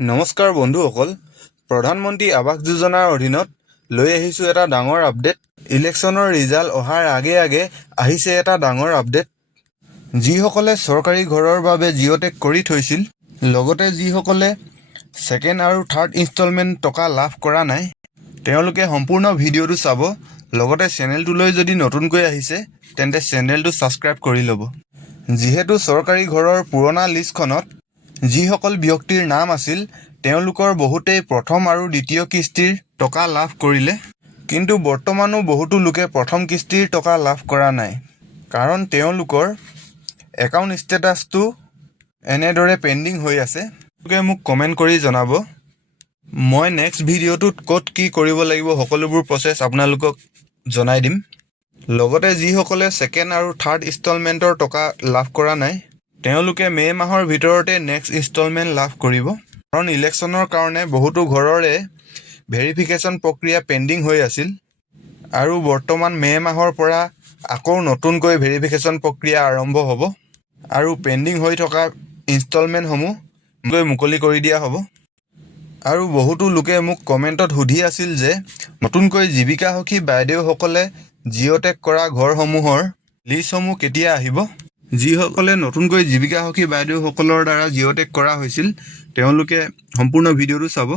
নমস্কাৰ বন্ধুসকল, প্ৰধানমন্ত্ৰী আৱাস যোজনাৰ অধীনত লৈ আহিছোঁ এটা ডাঙৰ আপডেট। ইলেকশ্যনৰ ৰিজাল্ট অহাৰ আগে আগে আহিছে এটা ডাঙৰ আপডেট। যিসকলে চৰকাৰী ঘৰৰ বাবে জিঅ'টেক কৰি থৈছিল, লগতে যিসকলে ছেকেণ্ড আৰু থাৰ্ড ইনষ্টলমেণ্ট টকা লাভ কৰা নাই, তেওঁলোকে সম্পূৰ্ণ ভিডিঅ'টো চাব। লগতে চেনেলটোলৈ যদি নতুনকৈ আহিছে তেন্তে চেনেলটো ছাবস্ক্ৰাইব কৰি ল'ব। যিহেতু চৰকাৰী ঘৰৰ পুৰণা লিষ্টখনত যিসকল ব্যক্তিৰ নাম আছিল তেওঁলোকৰ বহুতেই প্ৰথম আৰু দ্বিতীয় কিস্তিৰ টকা লাভ কৰিলে, কিন্তু বৰ্তমানো বহুতো লোকে প্ৰথম কিস্তিৰ টকা লাভ কৰা নাই, কাৰণ তেওঁলোকৰ একাউণ্ট ষ্টেটাছটো এনেদৰে পেণ্ডিং হৈ আছে। তেওঁলোকে মোক কমেণ্ট কৰি জনাব। মই নেক্সট ভিডিঅ'টোত ক'ত কি কৰিব লাগিব সকলোবোৰ প্ৰচেছ আপোনালোকক জনাই দিম। লগতে যিসকলে ছেকেণ্ড আৰু থাৰ্ড ইনষ্টলমেণ্টৰ টকা লাভ কৰা নাই তেওঁলোকে মে' মাহৰ ভিতৰতে নেক্সট ইনষ্টলমেণ্ট লাভ কৰিব, কাৰণ ইলেকশ্যনৰ কাৰণে বহুতো ঘৰৰে ভেৰিফিকেশ্যন প্ৰক্ৰিয়া পেণ্ডিং হৈ আছিল আৰু বৰ্তমান মে' মাহৰ পৰা আকৌ নতুনকৈ ভেৰিফিকেশ্যন প্ৰক্ৰিয়া আৰম্ভ হ'ব আৰু পেণ্ডিং হৈ থকা ইনষ্টলমেণ্টসমূহ মুকলি কৰি দিয়া হ'ব। আৰু বহুতো লোকে মোক কমেণ্টত সুধি আছিল যে নতুনকৈ জীৱিকা সখী বাইদেউসকলে জিঅ'টেক কৰা ঘৰসমূহৰ লিষ্টসমূহ কেতিয়া আহিব। যিসকলে নতুনকৈ জীৱিকা সখী বাইদেউসকলৰ দ্বাৰা জিঅ'টেক কৰা হৈছিল তেওঁলোকে সম্পূৰ্ণ ভিডিঅ'টো চাব।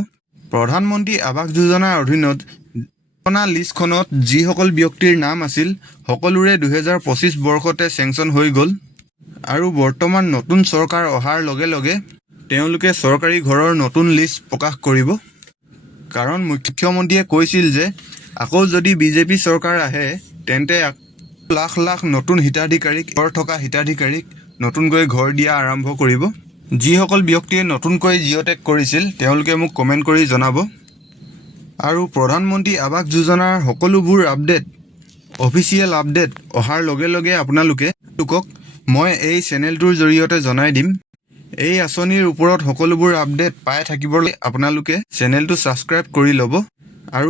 প্ৰধানমন্ত্ৰী আৱাস যোজনাৰ অধীনত পুৰণা লিষ্টখনত যিসকল ব্যক্তিৰ নাম আছিল সকলোৰে 2025 বৰ্ষতে চেংচন হৈ গ'ল আৰু বৰ্তমান নতুন চৰকাৰ অহাৰ লগে লগে তেওঁলোকে চৰকাৰী ঘৰৰ নতুন লিষ্ট প্ৰকাশ কৰিব, কাৰণ মুখ্যমন্ত্ৰীয়ে কৈছিল যে আকৌ যদি বিজেপি চৰকাৰ আহে তেন্তে লাখ লাখ নতুন হিতাধিকাৰীক ঘৰ থকা হিতাধিকাৰীক নতুনকৈ ঘৰ দিয়া আৰম্ভ কৰিব। যিসকল ব্যক্তিয়ে নতুনকৈ জিঅ'টেক কৰিছিল তেওঁলোকে মোক কমেণ্ট কৰি জনাব। আৰু প্ৰধানমন্ত্ৰী আৱাস যোজনাৰ সকলোবোৰ আপডেট, অফিচিয়েল আপডেট অহাৰ লগে লগে আপোনালোকক মই এই চেনেলটোৰ জৰিয়তে জনাই দিম। এই আঁচনিৰ ওপৰত সকলোবোৰ আপডেট পাই থাকিবলৈ আপোনালোকে চেনেলটো ছাবস্ক্ৰাইব কৰি ল'ব আৰু